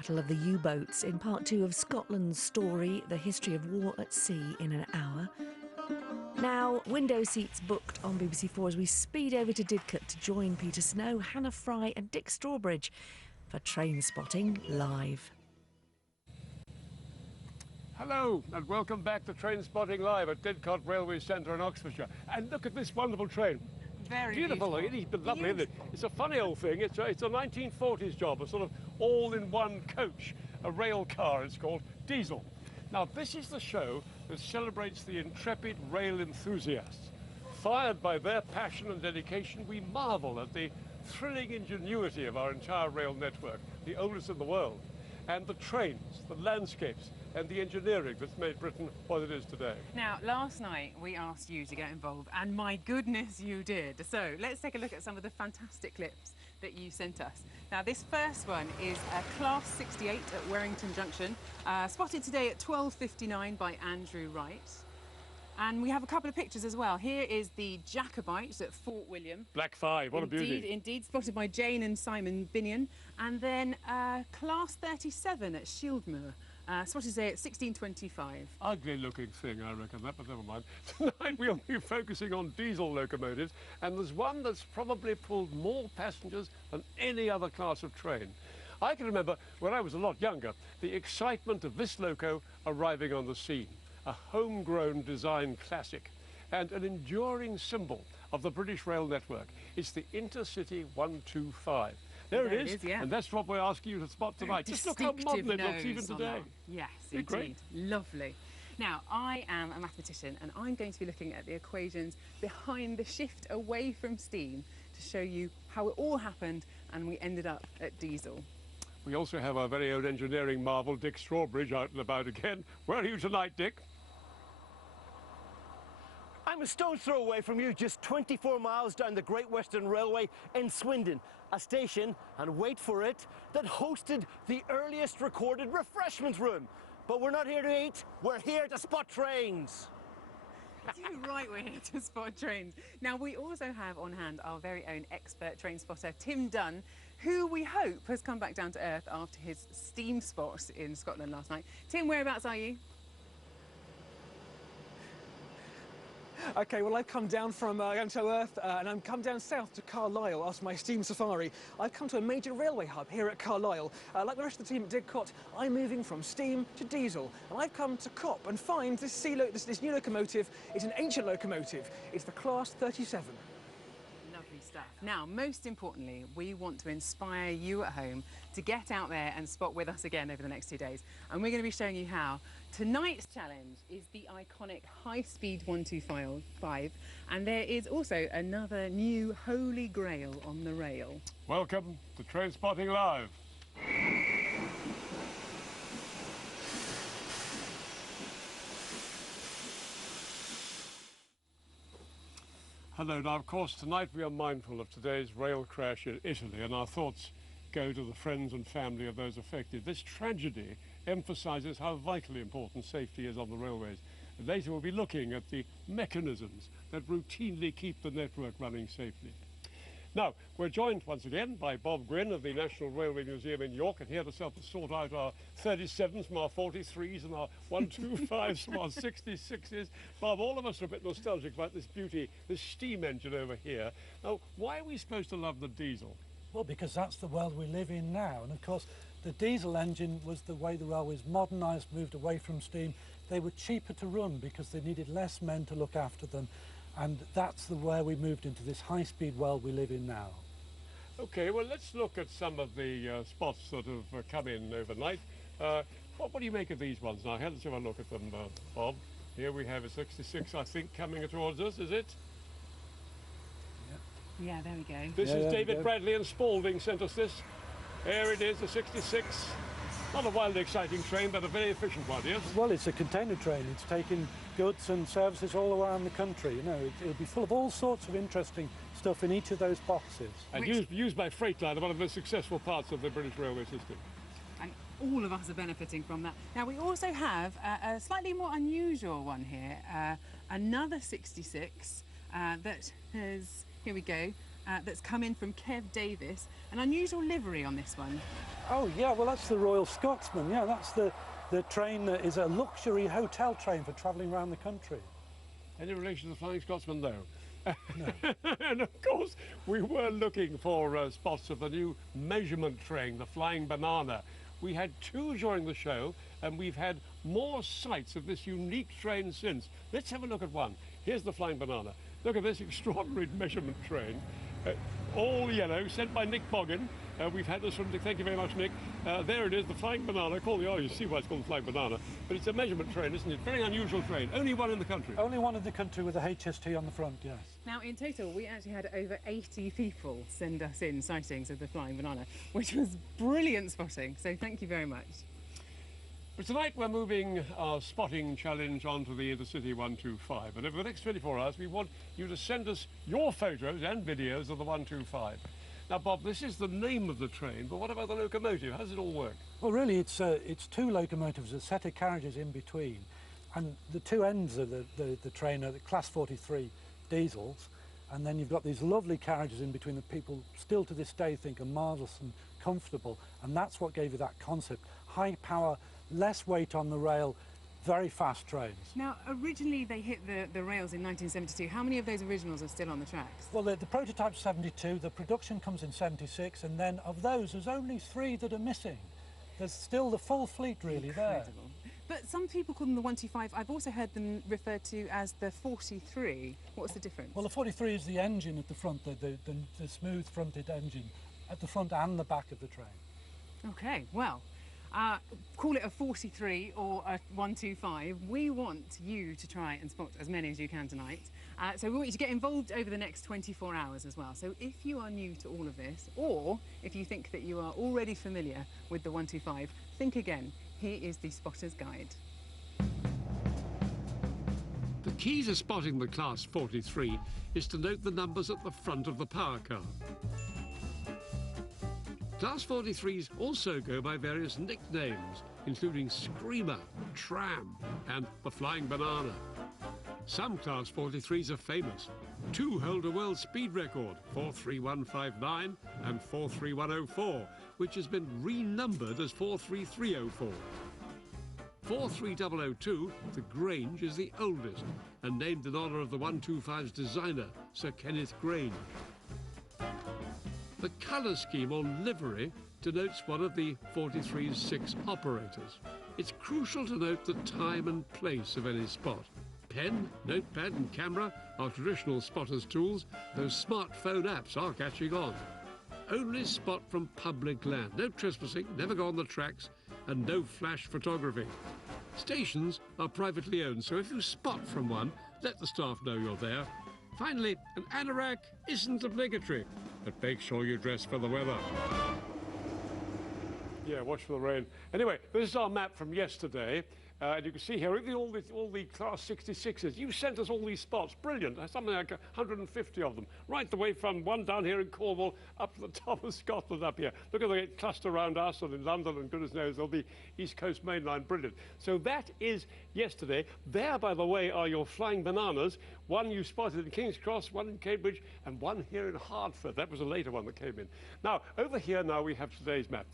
Battle of the U-boats in part 2 of Scotland's story, The History of War at Sea in an Hour. Now, window seats booked on BBC4 as we speed over to Didcot to join Peter Snow, Hannah Fry and Dick Strawbridge for Train Spotting Live. Hello and welcome back to Train Spotting Live at Didcot Railway Centre in Oxfordshire. And look at this wonderful train. Very beautiful. It's lovely, isn't it? It's a funny old thing. It's a 1940s job, a sort of all-in-one coach, a rail car it's called, diesel. Now this is the show that celebrates the intrepid rail enthusiasts. Fired by their passion and dedication, we marvel at the thrilling ingenuity of our entire rail network, the oldest in the world, and the trains, the landscapes, and the engineering that's made Britain what it is today. Now, last night we asked you to get involved, and my goodness, you did. So let's take a look at some of the fantastic clips that you sent us. Now, this first one is a Class 68 at Warrington Junction, spotted today at 12:59 by Andrew Wright. And we have a couple of pictures as well. Here is the Jacobite at Fort William. Black 5, what a beauty. Indeed, spotted by Jane and Simon Binion. And then Class 37 at Shieldmoor, spotted today at 16:25. Ugly looking thing, I reckon that, but never mind. Tonight we'll be focusing on diesel locomotives, and there's one that's probably pulled more passengers than any other class of train. I can remember when I was a lot younger, the excitement of this loco arriving on the scene. A homegrown design classic and an enduring symbol of the British rail network. It's the Intercity 125. There it is, yeah. And that's what we're asking you to spot tonight. Just look how modern it looks even today. Yes, indeed. Great. Lovely. Now, I am a mathematician and I'm going to be looking at the equations behind the shift away from steam to show you how it all happened and we ended up at diesel. We also have our very own engineering marvel, Dick Strawbridge, out and about again. Where are you tonight, Dick? I'm a stone's throw away from you, just 24 miles down the Great Western Railway in Swindon, a station, and wait for it, that hosted the earliest recorded refreshments room. But we're not here to eat, we're here to spot trains. You're right, we're here to spot trains. Now, we also have on hand our very own expert train spotter, Tim Dunn, who we hope has come back down to earth after his steam spot in Scotland last night. Tim, whereabouts are you? OK, well, I've come down from down to earth and I've come down south to Carlisle after my steam safari. I've come to a major railway hub here at Carlisle. Like the rest of the team at Didcot, I'm moving from steam to diesel. And I've come to cop and find this new locomotive. It's an ancient locomotive. It's the Class 37. Lovely stuff. Now, most importantly, we want to inspire you at home to get out there and spot with us again over the next 2 days. And we're going to be showing you how. Tonight's challenge is the iconic high-speed 125, and there is also another new holy grail on the rail. Welcome to Train Spotting Live. Hello. Now, of course, tonight we are mindful of today's rail crash in Italy, and our thoughts go to the friends and family of those affected. This tragedy emphasises how vitally important safety is on the railways. And later we'll be looking at the mechanisms that routinely keep the network running safely. Now, we're joined once again by Bob Gwynne of the National Railway Museum in York, and here to help us sort out our 37s from our 43s and our 125s from our 66s. Bob, all of us are a bit nostalgic about this beauty, this steam engine over here. Now, why are we supposed to love the diesel? Well, because that's the world we live in now. And of course, the diesel engine was the way the railways modernised, moved away from steam. They were cheaper to run because they needed less men to look after them. And that's the way we moved into this high-speed world we live in now. OK, well, let's look at some of the spots that have come in overnight. What do you make of these ones now? Let's have a look at them, Bob. Here we have a 66, I think, coming towards us, is it? Yeah, there we go. This is David Bradley and Spalding sent us this. There it is, the 66. Not a wildly exciting train, but a very efficient one, yes? Well, it's a container train. It's taking goods and services all around the country. You know, it'll be full of all sorts of interesting stuff in each of those boxes. And used by Freightliner, one of the most successful parts of the British railway system. And all of us are benefiting from that. Now, we also have a slightly more unusual one here, another 66 that has, here we go, that's come in from Kev Davis. An unusual livery on this one. Oh, yeah, well, that's the Royal Scotsman. Yeah, that's the train that is a luxury hotel train for travelling around the country. Any relation to the Flying Scotsman, though? No. And of course, we were looking for spots of the new measurement train, the Flying Banana. We had 2 during the show, and we've had more sights of this unique train since. Let's have a look at one. Here's the Flying Banana. Look at this extraordinary measurement train. All yellow, sent by Nick Boggin. We've had this from Nick. Thank you very much, Nick. There it is, the Flying Banana. You see why it's called the Flying Banana. But it's a measurement train, isn't it? Very unusual train. Only one in the country. Only one in the country with a HST on the front, yes. Now, in total, we actually had over 80 people send us in sightings of the Flying Banana, which was brilliant spotting. So thank you very much. But tonight we're moving our spotting challenge onto the Intercity 125. And over the next 24 hours, we want you to send us your photos and videos of the 125. Now, Bob, this is the name of the train, but what about the locomotive? How does it all work? Well, really, it's 2 locomotives, a set of carriages in between. And the 2 ends of the train are the Class 43 diesels. And then you've got these lovely carriages in between that people still to this day think are marvellous and comfortable. And that's what gave you that concept. High power, less weight on the rail, very fast trains. Now, originally they hit the rails in 1972. How many of those originals are still on the tracks? Well, the prototype's 72, the production comes in 76, and then of those, there's only 3 that are missing. There's still the full fleet really Incredible. there. But some people call them the 125. I've also heard them referred to as the 43. What's the difference? Well, the 43 is the engine at the front, the smooth-fronted engine at the front and the back of the train. OK, well, call it a 43 or a 125. We want you to try and spot as many as you can tonight. So we want you to get involved over the next 24 hours as well. So if you are new to all of this, or if you think that you are already familiar with the 125, think again. Here is the Spotter's Guide. The key to spotting the Class 43 is to note the numbers at the front of the power car. Class 43s also go by various nicknames, including Screamer, Tram, and the Flying Banana. Some Class 43s are famous. 2 hold a world speed record, 43159 and 43104, which has been renumbered as 43304. 43002, the Grange, is the oldest and named in honour of the 125's designer, Sir Kenneth Grange. The colour scheme on livery denotes one of the 43's 6 operators. It's crucial to note the time and place of any spot. Pen, notepad and camera are traditional spotters' tools. Those smartphone apps are catching on. Only spot from public land. No trespassing, never go on the tracks, and no flash photography. Stations are privately owned, so if you spot from one, let the staff know you're there. Finally, an anorak isn't obligatory, but make sure you dress for the weather. Yeah, watch for the rain. Anyway, this is our map from yesterday. And you can see here all the Class 66s. You sent us all these spots. Brilliant. Something like 150 of them. Right the way from one down here in Cornwall up to the top of Scotland up here. Look at the cluster around us and in London and goodness knows all the East Coast main line. Brilliant. So that is yesterday. There, by the way, are your Flying Bananas. One you spotted in King's Cross, one in Cambridge, and one here in Hertford. That was a later one that came in. Now, over here now we have today's map.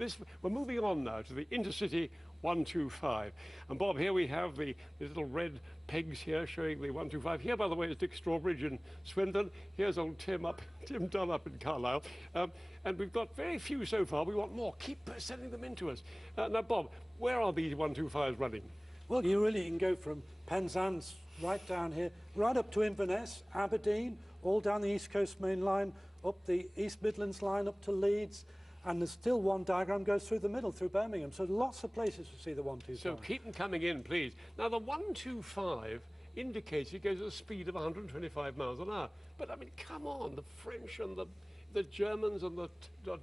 We're moving on now to the Intercity 125. And Bob, here we have the little red pegs here showing the 125. Here, by the way, is Dick Strawbridge in Swindon. Here's old Tim Dunn up in Carlisle. And we've got very few so far. We want more. Keep sending them in to us. Now, Bob, where are these 125s running? Well, you really can go from Penzance right down here, right up to Inverness, Aberdeen, all down the East Coast main line, up the East Midlands line, up to Leeds. And there's still one diagram goes through the middle, through Birmingham. So lots of places to see the 125. So keep them coming in, please. Now, the 125 indicates it goes at a speed of 125 miles an hour. But, I mean, come on, the French and the Germans and the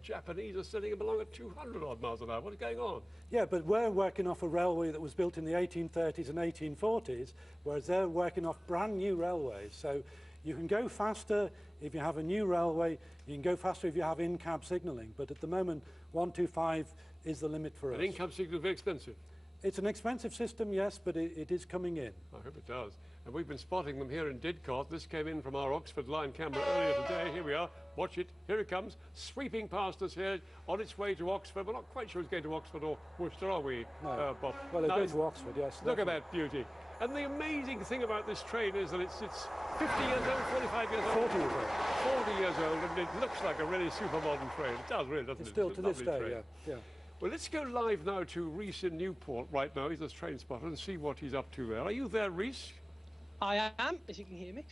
Japanese are setting them along at 200-odd miles an hour. What's going on? Yeah, but we're working off a railway that was built in the 1830s and 1840s, whereas they're working off brand new railways. So you can go faster if you have a new railway. You can go faster if you have in-cab signalling, but at the moment, 125 is the limit for us. And in-cab signalling is very expensive. It's an expensive system, yes, but it is coming in. I hope it does. And we've been spotting them here in Didcot. This came in from our Oxford line camera earlier today. Here we are. Watch it. Here it comes, sweeping past us here on its way to Oxford. We're not quite sure it's going to Oxford or Worcester, are we, No. Bob? Well, it's going to Oxford, yes. Look at that beauty. And the amazing thing about this train is that it's 50 years old, 45 years old. 40 years old. 40 years old, and it looks like a really super modern train. It does, really, doesn't it? It's still It's a to this lovely day, train. yeah. Well, let's go live now to Reese in Newport right now. He's a train spotter, and see what he's up to there. Are you there, Reese? I am, if you can hear me.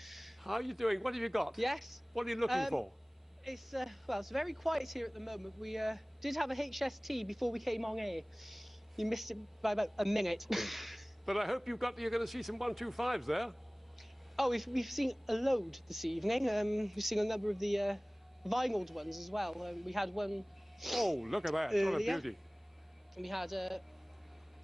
How are you doing? What have you got? Yes. What are you looking for? It's well, it's very quiet here at the moment. We did have a HST before we came on air. You missed it by about a minute. But I hope you're going to see some 125s there. Oh, we've seen a load this evening. We've seen a number of the vinyled ones as well. We had one. Oh, look at that! What a beauty! And we had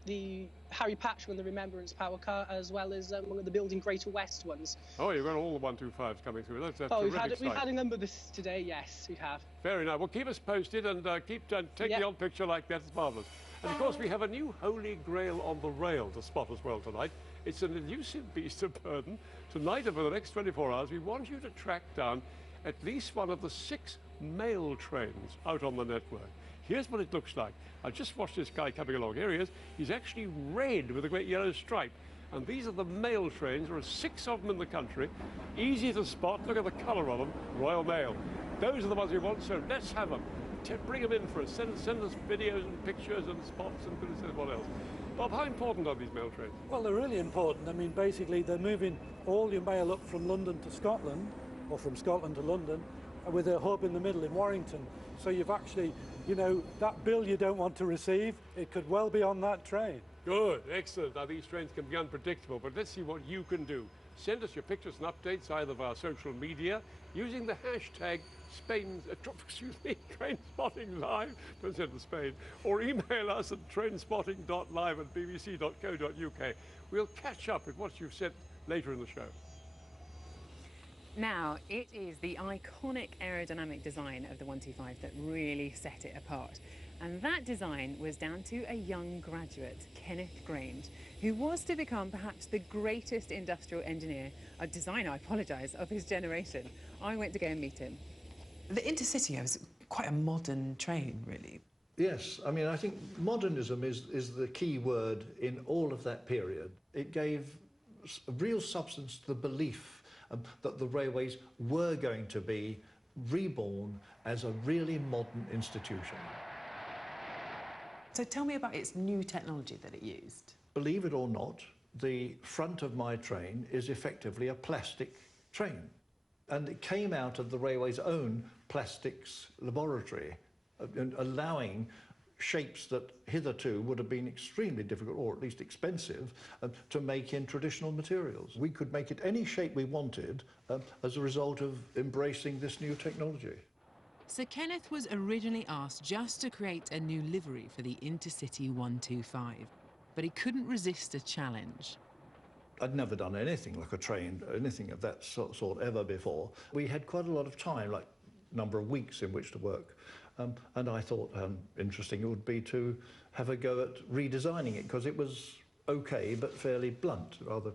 the Harry Patchman, the Remembrance Power car, as well as one of the Building Greater West ones. Oh, you've got all the 125s coming through. That's oh, terrific we've had a number this today. Yes, we have. Very nice. Well, keep us posted and take the odd picture like that. It's marvellous. And of course, we have a new holy grail on the rail to spot as well tonight. It's an elusive beast of burden. Tonight, over the next 24 hours, we want you to track down at least one of the 6 mail trains out on the network. Here's what it looks like. I just watched this guy coming along. Here he is. He's actually red with a great yellow stripe. And these are the mail trains. There are 6 of them in the country. Easy to spot. Look at the colour of them. Royal Mail. Those are the ones we want, so let's have them. Bring them in for us. Send us videos and pictures and spots and goodness knows what else. Bob, how important are these mail trains? Well, they're really important. I mean, basically, they're moving all your mail up from London to Scotland, or from Scotland to London, with a hub in the middle in Warrington. So you've actually, you know, that bill you don't want to receive, it could well be on that train. Good, excellent. Now, these trains can be unpredictable, but let's see what you can do. Send us your pictures and updates either via social media using the hashtag TrainSpottingLive, don't send to Spain, or email us at trainspotting.live@bbc.co.uk. We'll catch up with what you've said later in the show. Now, it is the iconic aerodynamic design of the 125 that really set it apart. And that design was down to a young graduate, Kenneth Grange, who was to become perhaps the greatest industrial engineer, designer, I apologise, of his generation. I went to go and meet him. The Intercity was quite a modern train, really. Yes, I mean, I think modernism is the key word in all of that period. It gave real substance to the belief that the railways were going to be reborn as a really modern institution. So tell me about its new technology that it used. Believe it or not, the front of my train is effectively a plastic train. And it came out of the railway's own plastics laboratory, allowing shapes that hitherto would have been extremely difficult, or at least expensive, to make in traditional materials. We could make it any shape we wanted as a result of embracing this new technology. Sir Kenneth was originally asked just to create a new livery for the Intercity 125, but he couldn't resist a challenge. I'd never done anything like a train, anything of that sort ever before. We had quite a lot of time, like a number of weeks in which to work. And I thought interesting it would be to have a go at redesigning it, because it was okay, but fairly blunt, rather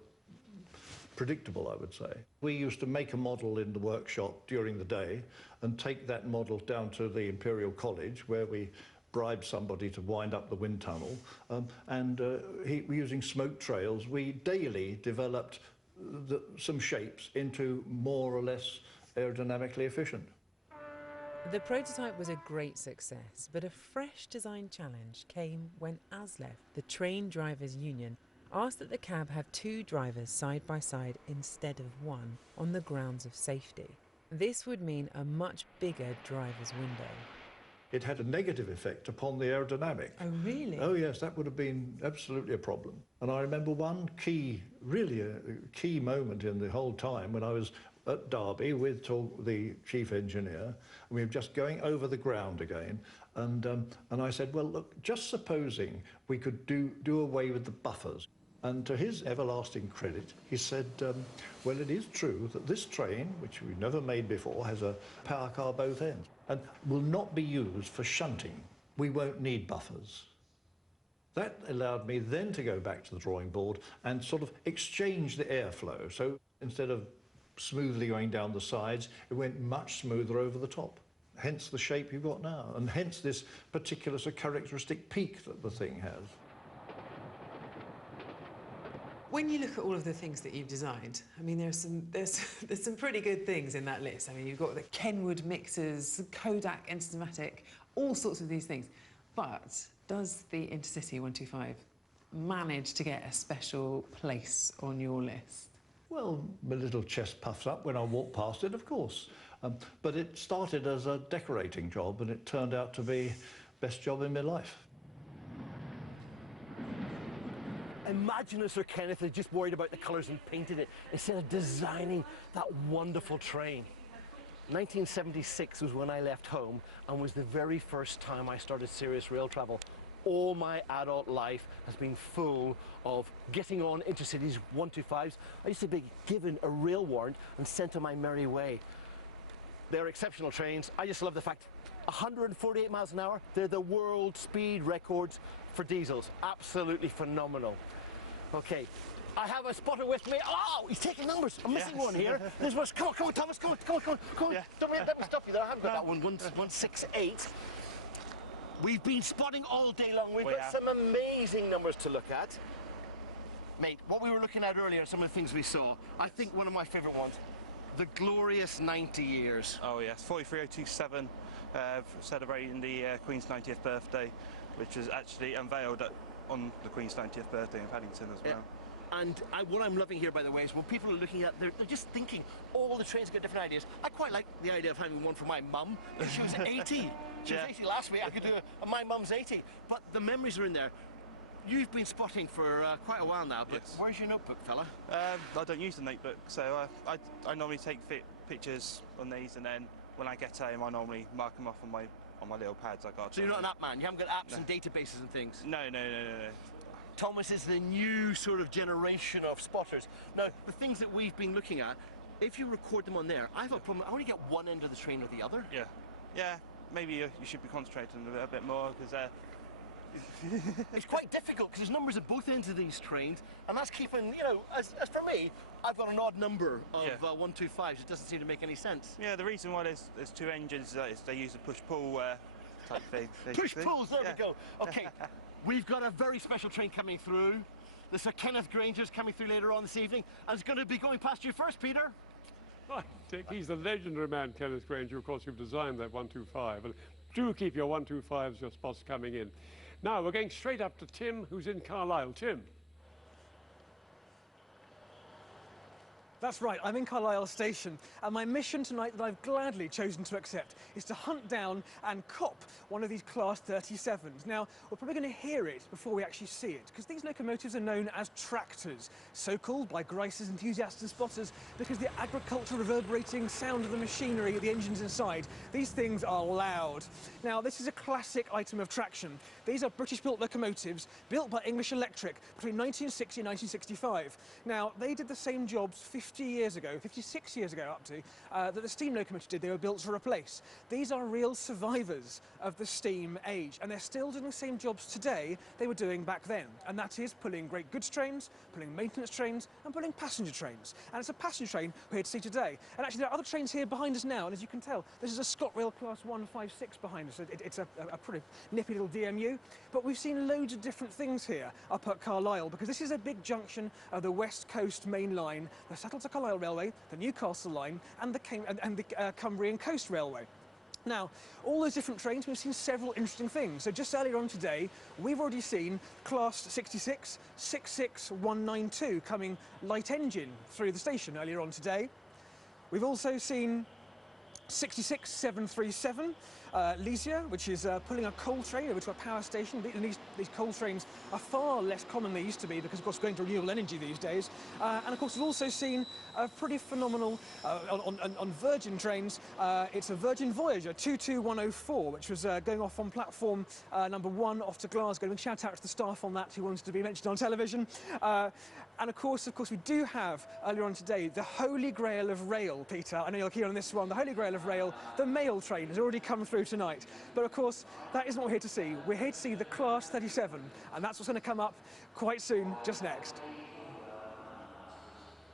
predictable, I would say. We used to make a model in the workshop during the day and take that model down to the Imperial College, where we bribed somebody to wind up the wind tunnel. Using smoke trails, we daily developed some shapes into more or less aerodynamically efficient. The prototype was a great success, but a fresh design challenge came when ASLEF, the Train Drivers' Union, asked that the cab have 2 drivers side by side instead of 1 on the grounds of safety. This would mean a much bigger driver's window. It had a negative effect upon the aerodynamic. Oh, really? Oh, yes, that would have been absolutely a problem. And I remember one key, really a key moment in the whole time when I was at Derby with the chief engineer, and we were just going over the ground again, and I said, well, look, just supposing we could do away with the buffers. And to his everlasting credit, he said, well, it is true that this train, which we've never made before, has a power car both ends and will not be used for shunting. We won't need buffers. That allowed me then to go back to the drawing board and sort of exchange the airflow. So instead of smoothly going down the sides, it went much smoother over the top. Hence the shape you've got now, and hence this particular characteristic peak that the thing has. When you look at all of the things that you've designed, I mean, there's some pretty good things in that list. I mean, you've got the Kenwood mixers, Kodak Instamatic, all sorts of these things. But does the Intercity 125 manage to get a special place on your list? Well, my little chest puffs up when I walk past it, of course. But it started as a decorating job, and it turned out to be best job in my life. Imagine if Sir Kenneth had just worried about the colours and painted it instead of designing that wonderful train. 1976 was when I left home and was the very first time I started serious rail travel. All my adult life has been full of getting on Intercity's 125s. I used to be given a rail warrant and sent on my merry way. They're exceptional trains. I just love the fact 148 miles an hour, they're the world speed records for diesels. Absolutely phenomenal. Okay, I have a spotter with me. Oh, he's taking numbers. I'm missing one here. There's one. Come on, Thomas. Come on. Yeah. Don't let me stop you there. I haven't got that one. 168. We've been spotting all day long. We've got some amazing numbers to look at. Mate, what we were looking at earlier, some of the things we saw, I think one of my favourite ones, the glorious 90 years. Oh yes, 43027, celebrating the Queen's 90th birthday, which was actually unveiled on the Queen's 90th birthday in Paddington as well. And what I'm loving here, by the way, is when people are looking at, they're just thinking, all the trains got different ideas. I quite like the idea of having one for my mum, because she was 80. She was 80 last week. I could do my mum's 80. But the memories are in there. You've been spotting for quite a while now, but where's your notebook, fella? I don't use the notebook, so I normally take pictures on these, and then when I get home, I normally mark them off on my little pads I got. So you're not an app man? You haven't got apps and databases and things? No. Thomas is the new sort of generation of spotters. Now, the things that we've been looking at, if you record them on there, I have a problem. I only get one end of the train or the other. Yeah. Maybe you should be concentrating a bit more, because it's quite difficult because there's numbers at both ends of these trains, and that's keeping, you know, as for me, I've got an odd number of 125s. It doesn't seem to make any sense. Yeah, the reason why there's two engines is they use a push-pull type thing. Push-pulls, there we go. Okay, we've got a very special train coming through. The Sir Kenneth Grange is coming through later on this evening, and it's going to be going past you first, Peter. Right, Dick, he's the legendary man, Kenneth Grange. Of course, you've designed that 125. And do keep your 125s, your spots coming in. Now, we're going straight up to Tim, who's in Carlisle. Tim. That's right, I'm in Carlisle Station, and my mission tonight that I've gladly chosen to accept is to hunt down and cop one of these Class 37s. Now, we're probably going to hear it before we actually see it, because these locomotives are known as tractors, so called by Grice's enthusiasts and spotters because the agricultural reverberating sound of the machinery, the engines inside, these things are loud. Now, this is a classic item of traction. These are British-built locomotives built by English Electric between 1960 and 1965. Now, they did the same jobs 56 years ago up to, that the steam locomotive did. They were built to replace. These are real survivors of the steam age, and they're still doing the same jobs today they were doing back then, and that is pulling great goods trains, pulling maintenance trains, and pulling passenger trains. And it's a passenger train we're here to see today. And actually, there are other trains here behind us now, and as you can tell, this is a ScotRail Class 156 behind us. It's a pretty nippy little DMU, but we've seen loads of different things here up at Carlisle, because this is a big junction of the West Coast Main Line, the Settle to Carlisle Railway, the Newcastle Line, and the Cumbrian Coast Railway. Now, all those different trains, we've seen several interesting things. So just earlier on today, we've already seen Class 66, 66192 coming light engine through the station earlier on today. We've also seen 66737, Lysia, which is pulling a coal train over to a power station. These coal trains are far less common than they used to be because, of course, we're going to renewable energy these days. And, of course, we've also seen a pretty phenomenal, on Virgin trains, it's a Virgin Voyager 22104, which was going off on platform number 1 off to Glasgow. And shout out to the staff on that who wanted to be mentioned on television. And of course, we do have, earlier on today, the Holy Grail of Rail, Peter. I know you're keen on this one. The Holy Grail of Rail, the mail train, has already come through through tonight. But of course, that isn't what we're here to see. We're here to see the Class 37, and that's what's going to come up quite soon, just next.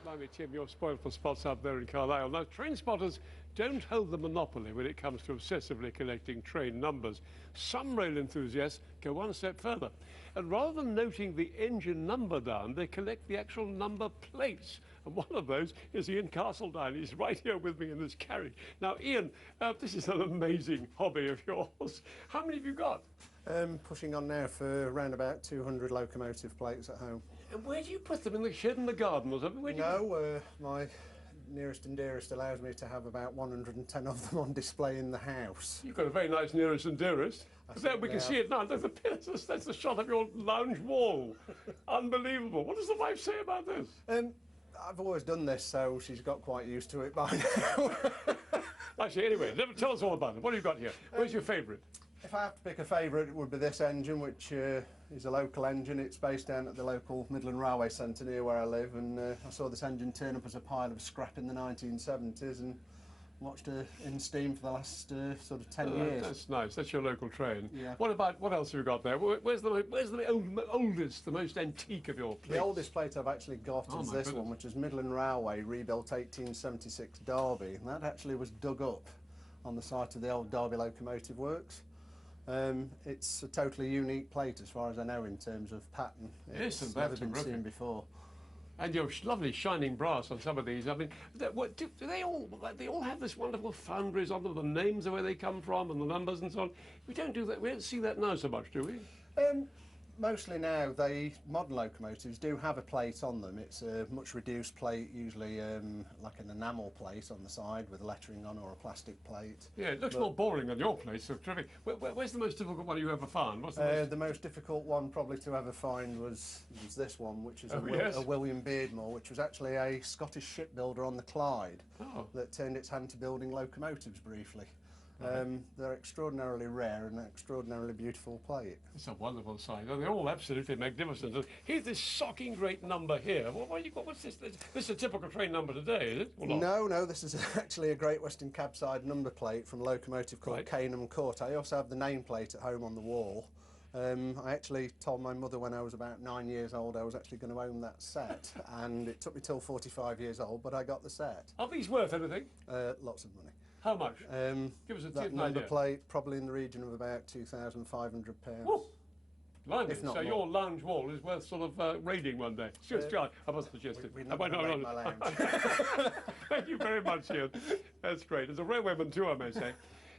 Blimey, Tim, you're spoiled for spots up there in Carlisle. Now, train spotters don't hold the monopoly when it comes to obsessively collecting train numbers. Some rail enthusiasts go one step further. And rather than noting the engine number down, they collect the actual number plates. And one of those is Ian Castledine. He's right here with me in this carriage. Now, Ian, this is an amazing hobby of yours. How many have you got? Pushing on now for around about 200 locomotive plates at home. And where do you put them? In the shed in the garden or something? My nearest and dearest allows me to have about 110 of them on display in the house. You've got a very nice nearest and dearest. There we can see it now. That's the shot of your lounge wall. Unbelievable. What does the wife say about this? I've always done this, so she's got quite used to it by now. Actually, anyway, tell us all about it. What have you got here? Where's your favourite? If I have to pick a favourite, it would be this engine, which is a local engine. It's based down at the local Midland Railway Centre near where I live, and I saw this engine turn up as a pile of scrap in the 1970s and watched her in steam for the last sort of 10 years. That's nice. That's your local train. Yeah. What else have you got there? Where's the oldest, the most antique of your plates? The oldest plate I've actually got is this one, which is Midland Railway, rebuilt 1876 Derby, and that actually was dug up on the site of the old Derby Locomotive Works. It's a totally unique plate as far as I know in terms of pattern. It's never been seen before. And your lovely shining brass on some of these. I mean, do they all have this wonderful foundries on them, the names of where they come from and the numbers and so on? We don't do that. We don't see that now so much, do we? Mostly now, modern locomotives do have a plate on them. It's a much reduced plate, usually like an enamel plate on the side with lettering on, or a plastic plate. Yeah, it looks more boring than your plate, so terrific. Where's the most difficult one you ever found? What's the most difficult one probably to ever find was this one, which is a William Beardmore, which was actually a Scottish shipbuilder on the Clyde that turned its hand to building locomotives briefly. They're extraordinarily rare and an extraordinarily beautiful plate. It's a wonderful sight. They're all absolutely magnificent. Here's this shocking great number here. What have you got? What's this? This is a typical train number today, is it? Or not? No, this is actually a Great Western cabside number plate from a locomotive called Caneham Court. I also have the nameplate at home on the wall. I actually told my mother when I was about 9 years old I was actually going to own that set, and it took me till 45 years old, but I got the set. Are these worth anything? Lots of money. How much? Give us that number plate, probably in the region of about £2,500. Blimey, so your lounge wall is worth sort of raiding one day. I must suggest it. My lounge. Thank you very much, Ian. That's great. As a railwayman too, I may say.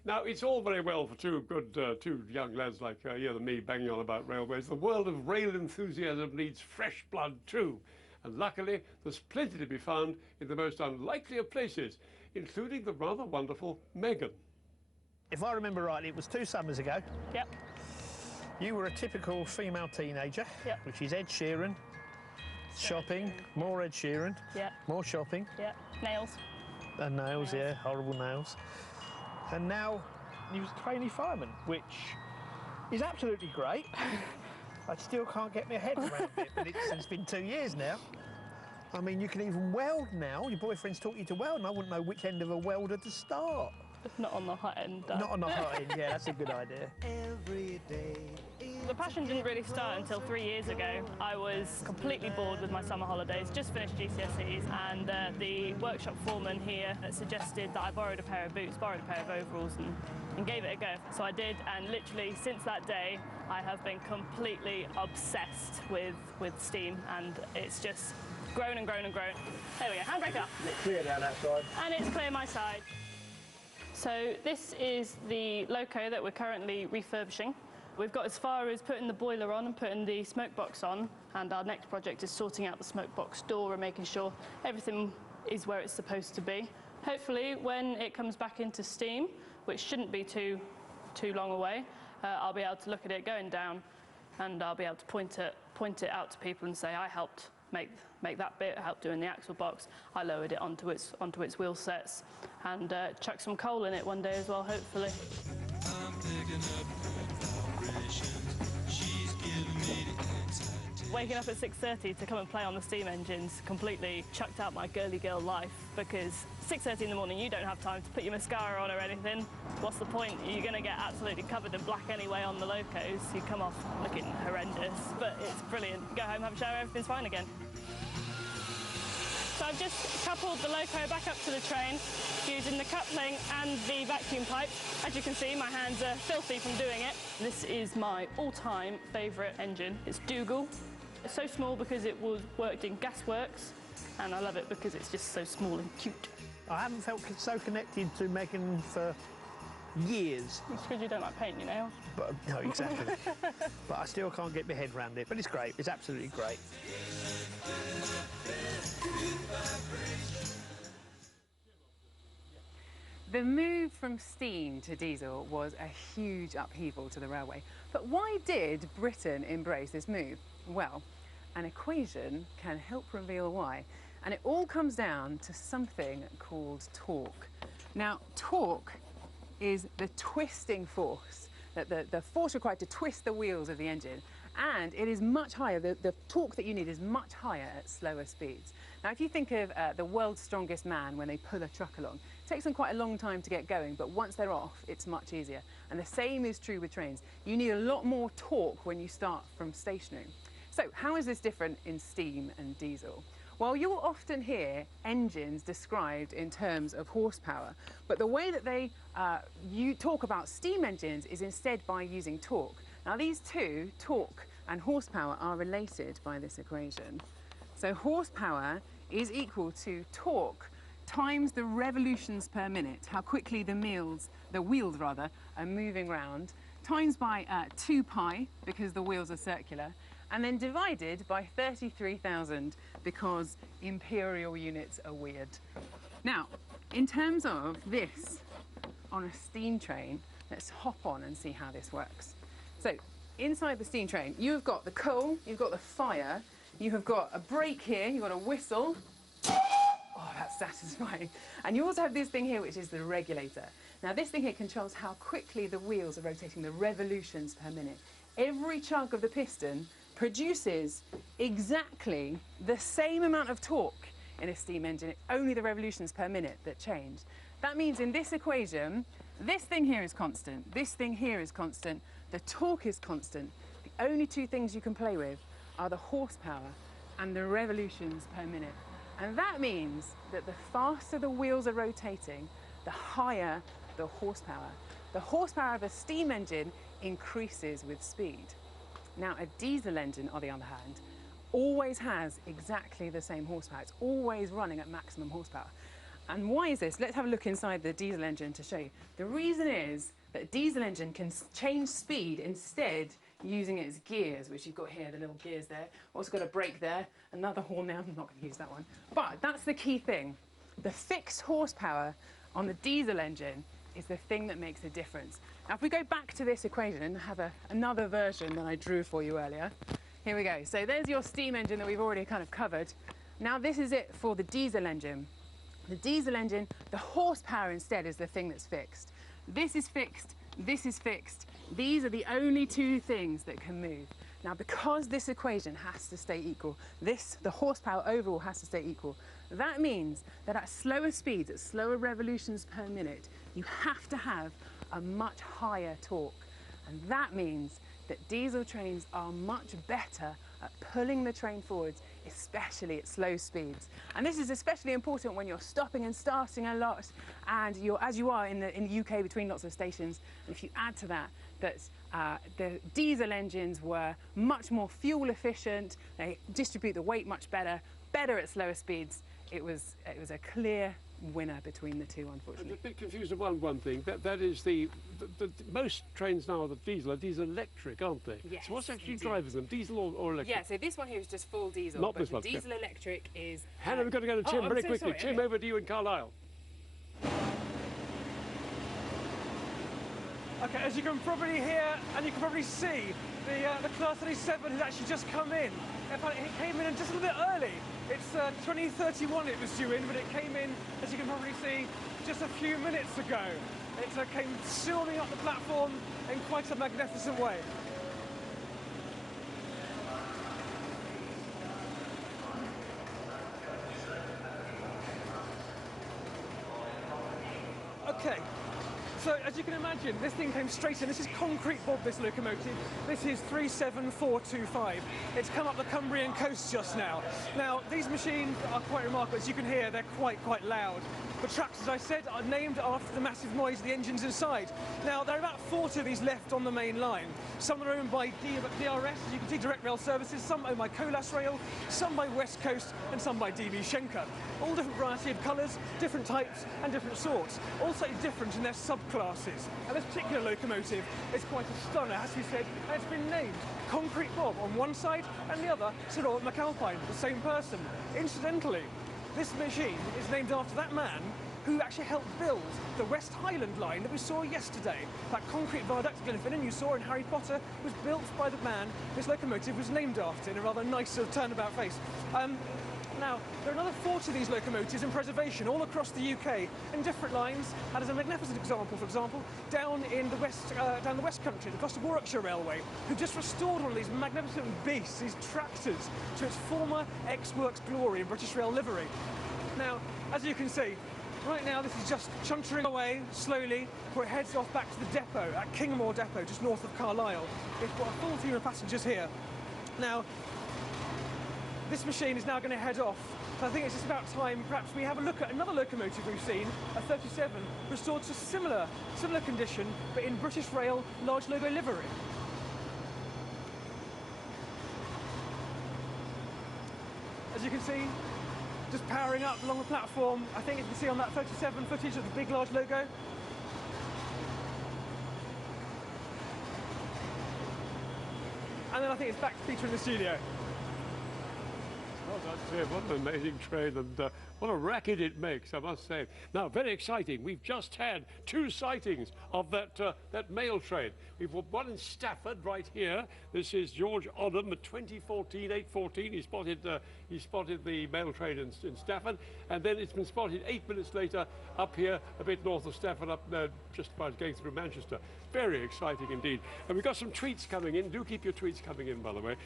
Now, it's all very well for two young lads like Ian and me banging on about railways. The world of rail enthusiasm needs fresh blood too. And luckily, there's plenty to be found in the most unlikely of places, including the rather wonderful Megan. If I remember rightly, it was 2 summers ago. Yep. You were a typical female teenager, which is Ed Sheeran, shopping, more Ed Sheeran, more shopping. Yeah, nails. And nails, yeah, horrible nails. And now you was a trainee fireman, which is absolutely great. I still can't get my head around it, but it's been 2 years now. I mean, you can even weld now. Your boyfriend's taught you to weld, and I wouldn't know which end of a welder to start. Not on the hot end. Not on the hot end, yeah, that's a good idea. Every day. The passion didn't really start until 3 years ago. I was completely bored with my summer holidays, just finished GCSEs, and the workshop foreman here suggested that I borrowed a pair of boots, borrowed a pair of overalls, and gave it a go. So I did, and literally since that day, I have been completely obsessed with steam, and it's just grown and grown and grown. There we go, handbrake up. It's clear down that side. And it's clear my side. So this is the loco that we're currently refurbishing. We've got as far as putting the boiler on and putting the smoke box on, and our next project is sorting out the smoke box door and making sure everything is where it's supposed to be. Hopefully when it comes back into steam, which shouldn't be too long away, I'll be able to look at it going down, and I'll be able to point it out to people and say I helped make that bit, helped doing the axle box. I lowered it onto its wheel sets, and chuck some coal in it one day as well, hopefully. I'm picking up vibrations. She's giving me the anxiety. Waking up at 6:30 to come and play on the steam engines completely chucked out my girly girl life, because 6:30 in the morning you don't have time to put your mascara on or anything. What's the point? You're going to get absolutely covered in black anyway on the locos. You come off looking horrendous, but it's brilliant. Go home, have a shower, everything's fine again. So I've just coupled the loco back up to the train using the coupling and the vacuum pipe. As you can see, my hands are filthy from doing it. This is my all-time favourite engine. It's Dougal. It's so small because it was worked in gasworks, and I love it because it's just so small and cute. I haven't felt so connected to Megan for years. It's because you don't like painting your nails. But, no, exactly. But I still can't get my head around it. But it's great. It's absolutely great. The move from steam to diesel was a huge upheaval to the railway. But why did Britain embrace this move? Well, an equation can help reveal why. And it all comes down to something called torque. Now, torque is the twisting force, the force required to twist the wheels of the engine. And it is much higher, the torque that you need is much higher at slower speeds. Now, if you think of the world's strongest man when they pull a truck along, it takes them quite a long time to get going, but once they're off, it's much easier. And the same is true with trains. You need a lot more torque when you start from stationary. So how is this different in steam and diesel? Well, you'll often hear engines described in terms of horsepower, but the way that you talk about steam engines is instead by using torque. Now, these two, torque and horsepower, are related by this equation. So horsepower is equal to torque times the revolutions per minute, how quickly the wheels are moving round, times by 2 pi, because the wheels are circular, and then divided by 33,000, because imperial units are weird. Now, in terms of this on a steam train, let's hop on and see how this works. So, inside the steam train, you've got the coal, you've got the fire, you have got a brake here, you've got a whistle. Oh, that's satisfying. And you also have this thing here, which is the regulator. Now, this thing here controls how quickly the wheels are rotating, the revolutions per minute. Every chunk of the piston produces exactly the same amount of torque in a steam engine. It's only the revolutions per minute that change. That means in this equation, this thing here is constant, this thing here is constant, the torque is constant. The only two things you can play with are the horsepower and the revolutions per minute. And that means that the faster the wheels are rotating, the higher the horsepower. The horsepower of a steam engine increases with speed. Now, a diesel engine, on the other hand, always has exactly the same horsepower. It's always running at maximum horsepower. And why is this? Let's have a look inside the diesel engine to show you. The reason is that a diesel engine can change speed instead using its gears, which you've got here, the little gears there. Also got a brake there, another horn now, I'm not going to use that one. But that's the key thing. The fixed horsepower on the diesel engine is the thing that makes a difference. Now, if we go back to this equation and have another version that I drew for you earlier, here we go. So there's your steam engine that we've already kind of covered. Now, this is it for the diesel engine. The diesel engine, the horsepower instead is the thing that's fixed. This is fixed, this is fixed. These are the only two things that can move. Now, because this equation has to stay equal, the horsepower overall has to stay equal, that means that at slower speeds, at slower revolutions per minute, you have to have a much higher torque. And that means that diesel trains are much better at pulling the train forwards, especially at slow speeds. And this is especially important when you're stopping and starting a lot, and as you are in the UK between lots of stations. And if you add to that, the diesel engines were much more fuel efficient, they distribute the weight much better at slower speeds. It was a clear winner between the two, unfortunately. I'm a bit confused about one thing. That is the most trains now are diesel electric, aren't they? Yes. So what's actually driving them, diesel or electric? Yeah, so this one here is just full diesel. Not but this one. Diesel electric is... Hannah, we've got to go to Tim very quickly. Sorry. Tim, over to you in Carlisle. Okay, as you can probably hear and you can probably see, the Class 37 has actually just come in. In fact, it came in just a little bit early. It's 2031 it was due in, but it came in, as you can probably see, just a few minutes ago. It came soaring up the platform in quite a magnificent way. Okay. So, as you can imagine, this thing came straight in. This is concrete Bob, this locomotive. This is 37425. It's come up the Cumbrian coast just now. Now, these machines are quite remarkable. As you can hear, they're quite loud. The tracks, as I said, are named after the massive noise of the engines inside. Now, there are about 40 of these left on the main line. Some are owned by DRS, as you can see, Direct Rail Services. Some owned by Carlisle Rail, some by West Coast, and some by DB Schenker. All different variety of colours, different types, and different sorts. All slightly different in their subclasses. And this particular locomotive is quite a stunner, has to be said, and it's been named Concrete Bob on one side, and the other Sir Robert McAlpine, the same person. Incidentally, this machine is named after that man who actually helped build the West Highland line that we saw yesterday. That concrete viaduct at Glenfinnan you saw in Harry Potter was built by the man this locomotive was named after, in a rather nice sort of turnabout face. Now, there are another 40 of these locomotives in preservation all across the UK in different lines, and as a magnificent example, for example, down in the west, down the West Country, the Gloucester Warwickshire Railway, who just restored one of these magnificent beasts, these tractors, to its former ex-works glory in British Rail livery. Now, as you can see, right now this is just chuntering away slowly before it heads off back to the depot at Kingmore Depot, just north of Carlisle. It's got a full team of passengers here. Now, this machine is now going to head off. So I think it's just about time perhaps we have a look at another locomotive we've seen, a 37, restored to similar condition, but in British Rail large logo livery. As you can see, just powering up along the platform. I think you can see on that 37 footage of the big large logo. And then I think it's back to Peter in the studio. Oh, that's it. What an amazing train, and what a racket it makes, I must say. Now, very exciting. We've just had 2 sightings of that mail train. We've one in Stafford right here. This is George Odham at 8:14. He spotted the mail train in Stafford, and then it's been spotted 8 minutes later up here a bit north of Stafford, up just about going through Manchester. Very exciting indeed. And we've got some tweets coming in. Do keep your tweets coming in, by the way.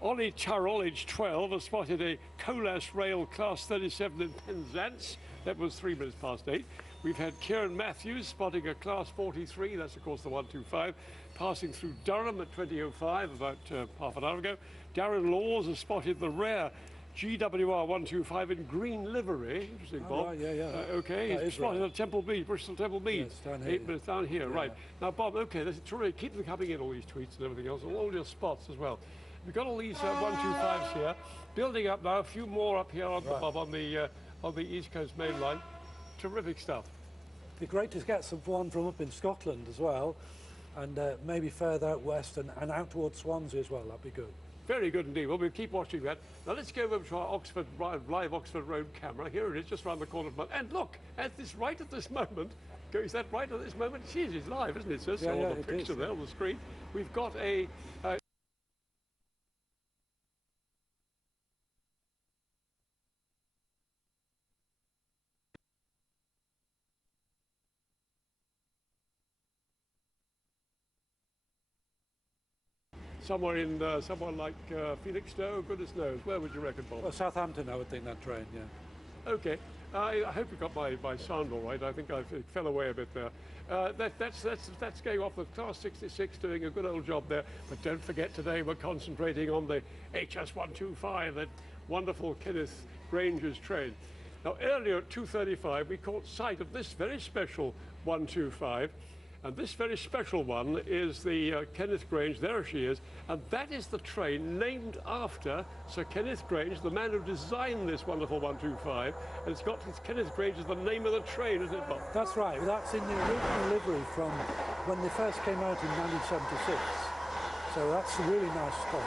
Ollie Charroll, age 12, has spotted a Colas Rail Class 37 in Penzance. That was 3 minutes past 8. We've had Kieran Matthews spotting a Class 43, that's of course the 125, passing through Durham at 20:05, about half an hour ago. Darren Laws has spotted the rare GWR 125 in green livery. Interesting, Bob. Right, yeah. Okay, he's spotted at Temple Mead, Bristol Temple Mead. Yes, down here. 8 minutes down here, Yeah. right. Now, Bob, okay, that's terrific. Keep them coming in, all these tweets and everything else, and all your spots as well. We've got all these 125s here, building up now, a few more up here on, Right. Bob, on the East Coast main line. Terrific stuff. It'd be great to get some one from up in Scotland as well, and maybe further out west and out towards Swansea as well. That'd be good. Very good indeed. Well, we'll keep watching that. Now let's go over to our live Oxford Road camera. Here it is, just round the corner. And look, right at this moment, is that right at this moment? Jeez, it's live, isn't it, sir? So on the picture there on the screen, we've got a... somewhere in, somewhere like Felixstowe, goodness knows. Where would you reckon, Bob? Well, Southampton, I would think, that train, yeah. Okay. I hope you got my sound all right. I think I fell away a bit there. That's going off with Class 66, doing a good old job there. But don't forget, today we're concentrating on the HS125, that wonderful Kenneth Grange's train. Now, earlier at 2:35, we caught sight of this very special 125. And this very special one is the Kenneth Grange. There she is. And that is the train named after Sir Kenneth Grange, the man who designed this wonderful 125. And it's got Kenneth Grange as the name of the train, isn't it, Bob? That's right. That's in the original livery from when they first came out in 1976. So that's a really nice spot.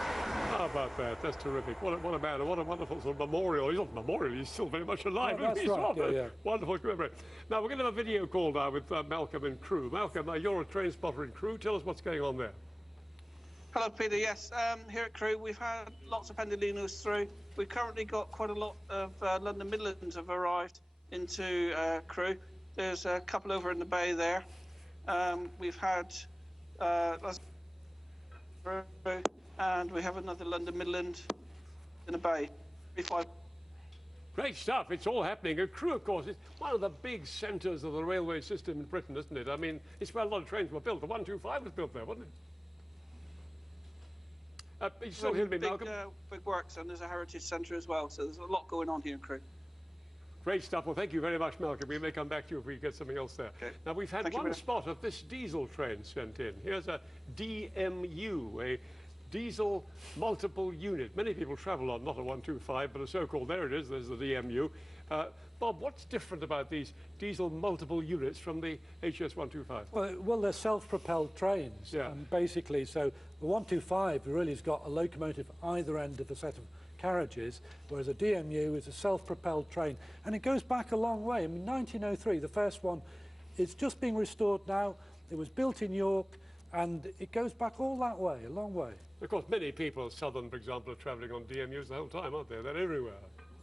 How about that? That's terrific. What a man, what a wonderful sort of memorial. He's not a memorial, he's still very much alive. Oh, that's he's right. Yeah. Wonderful commemoration. Now, we're going to have a video call now with Malcolm and Crewe. Malcolm, you're a train spotter in Crewe. Tell us what's going on there. Hello, Peter. Yes, here at Crewe, we've had lots of Pendolinos through. We've currently got quite a lot of London Midlands have arrived into Crewe. There's a couple over in the bay there. We've had... and we have another London Midland in the bay. Great stuff. It's all happening. A Crewe, of course, is one of the big centres of the railway system in Britain, isn't it? I mean, it's where a lot of trains were built. The 125 was built there, wasn't it? You still hear me, Malcolm? Big works, and there's a heritage centre as well, so there's a lot going on here in Crewe. Great stuff. Well, thank you very much, Malcolm. We may come back to you if we get something else there. Okay. Now, we've had one spot of this diesel train sent in. Here's a DMU, a diesel multiple unit. Many people travel on not a 125, but a so-called, there it is, there's the DMU. Bob, what's different about these diesel multiple units from the HS 125? Well, they're self-propelled trains, basically. So the 125 really has got a locomotive either end of the set of carriages, whereas a DMU is a self-propelled train. And it goes back a long way. I mean, 1903, the first one, it's just being restored now. It was built in York, and it goes back all that way, a long way. Of course, many people, Southern, for example, are travelling on DMUs the whole time, aren't they? They're everywhere.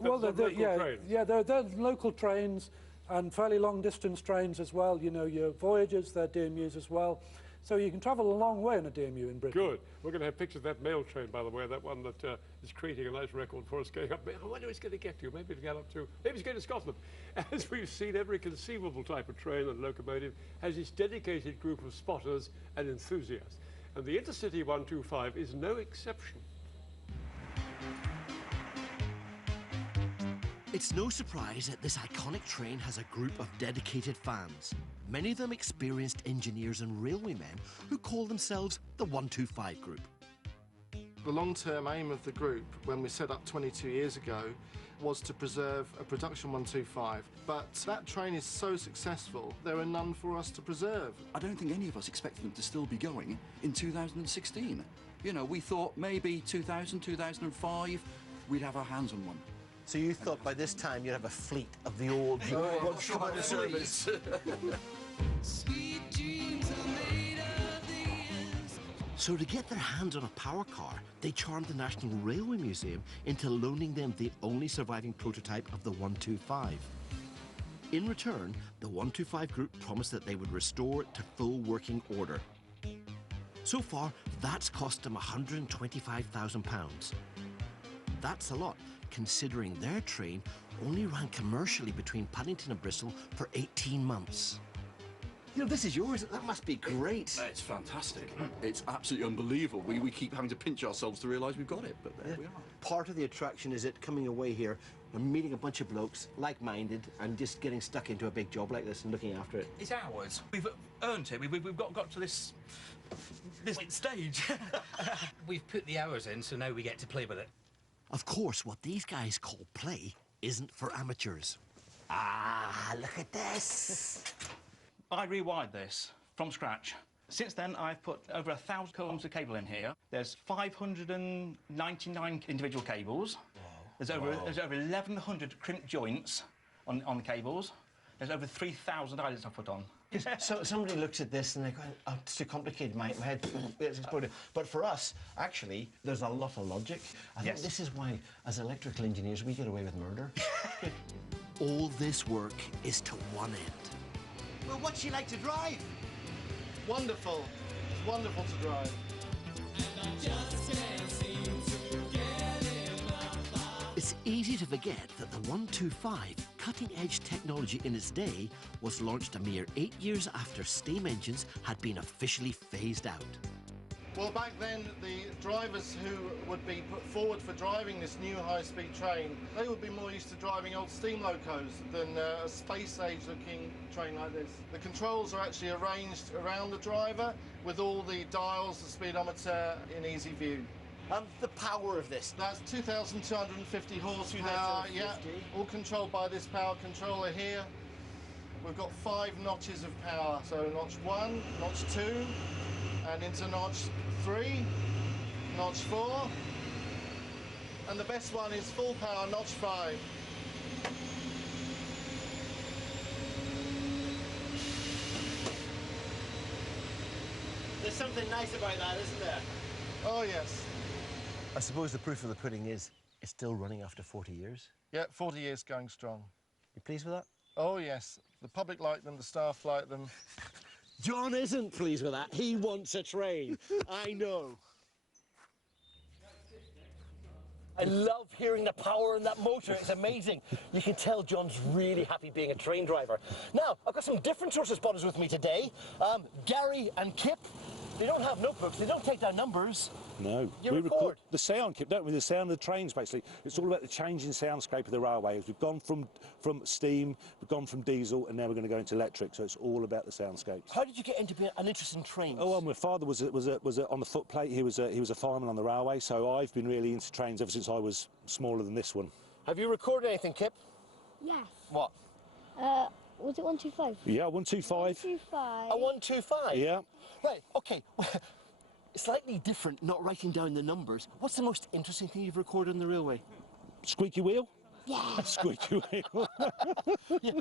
Well, they're local trains and fairly long-distance trains as well. You know, your Voyagers, they're DMUs as well. So you can travel a long way in a DMU in Britain. Good. We're going to have pictures of that mail train, by the way, that one that is creating a nice record for us going up. I wonder where it's going to get to. Maybe it'll get up to, maybe it's going to Scotland. As we've seen, every conceivable type of train and locomotive has its dedicated group of spotters and enthusiasts. And the Intercity 125 is no exception. It's no surprise that this iconic train has a group of dedicated fans, many of them experienced engineers and railwaymen who call themselves the 125 Group. The long-term aim of the group, when we set up 22 years ago, was to preserve a production 125. But that train is so successful, there are none for us to preserve. I don't think any of us expected them to still be going in 2016. You know, we thought maybe 2000, 2005, we'd have our hands on one. So you thought by this time you'd have a fleet of the old service. So to get their hands on a power car, they charmed the National Railway Museum into loaning them the only surviving prototype of the 125. In return, the 125 Group promised that they would restore it to full working order. So far, that's cost them £125,000. That's a lot, considering their train only ran commercially between Paddington and Bristol for 18 months. You know, this is yours. That must be great. It's fantastic. It's absolutely unbelievable. We keep having to pinch ourselves to realise we've got it, but there we are. Part of the attraction is it coming away here and meeting a bunch of blokes, like-minded, and just getting stuck into a big job like this and looking after it. It's ours. We've earned it. We've got to this stage. We've put the hours in, so now we get to play with it. Of course, what these guys call play isn't for amateurs. Ah, look at this. I rewired this from scratch. Since then, I've put over 1,000 kilometres of cable in here. There's 599 individual cables. There's over 1,100 crimped joints on the cables. There's over 3,000 eyelets I've put on. So somebody looks at this and they go, oh, it's too complicated, my head it's exploded. But for us, actually, there's a lot of logic. I think this is why, as electrical engineers, we get away with murder. All this work is to one end. Well, what's she like to drive? Wonderful. It's wonderful to drive. It's easy to forget that the 125, cutting-edge technology in its day, was launched a mere 8 years after steam engines had been officially phased out. Well, back then, the drivers who would be put forward for driving this new high-speed train, they would be more used to driving old steam locos than a space-age looking train like this. The controls are actually arranged around the driver with all the dials, the speedometer in easy view. The power of this? That's 2,250 horsepower, yeah, all controlled by this power controller here. We've got 5 notches of power, so notch 1, notch 2, and into notch 3, notch 4, and the best one is full power, notch 5. There's something nice about that, isn't there? Oh, yes. I suppose the proof of the pudding is it's still running after 40 years? Yeah, 40 years going strong. You pleased with that? Oh, yes. The public like them, the staff like them. John isn't pleased with that. He wants a train. I know. I love hearing the power in that motor. It's amazing. You can tell John's really happy being a train driver. Now, I've got some different sorts of spotters with me today. Gary and Kip. They don't have notebooks. They don't take down numbers. No. You record the sound, Kip, don't we? The sound of the trains, basically. It's all about the changing soundscape of the railways. We've gone from steam, we've gone from diesel, and now we're going to go into electric. So it's all about the soundscapes. How did you get into an interest in trains? Oh, well, my father was on the footplate. He was a fireman on the railway. So I've been really into trains ever since I was smaller than this one. Have you recorded anything, Kip? Yes. What? Was it 125? Yeah, 125. 125. A 125? Yeah. Right, OK. Slightly different, not writing down the numbers. What's the most interesting thing you've recorded on the railway? Squeaky wheel? Yeah. Squeaky wheel. Yeah.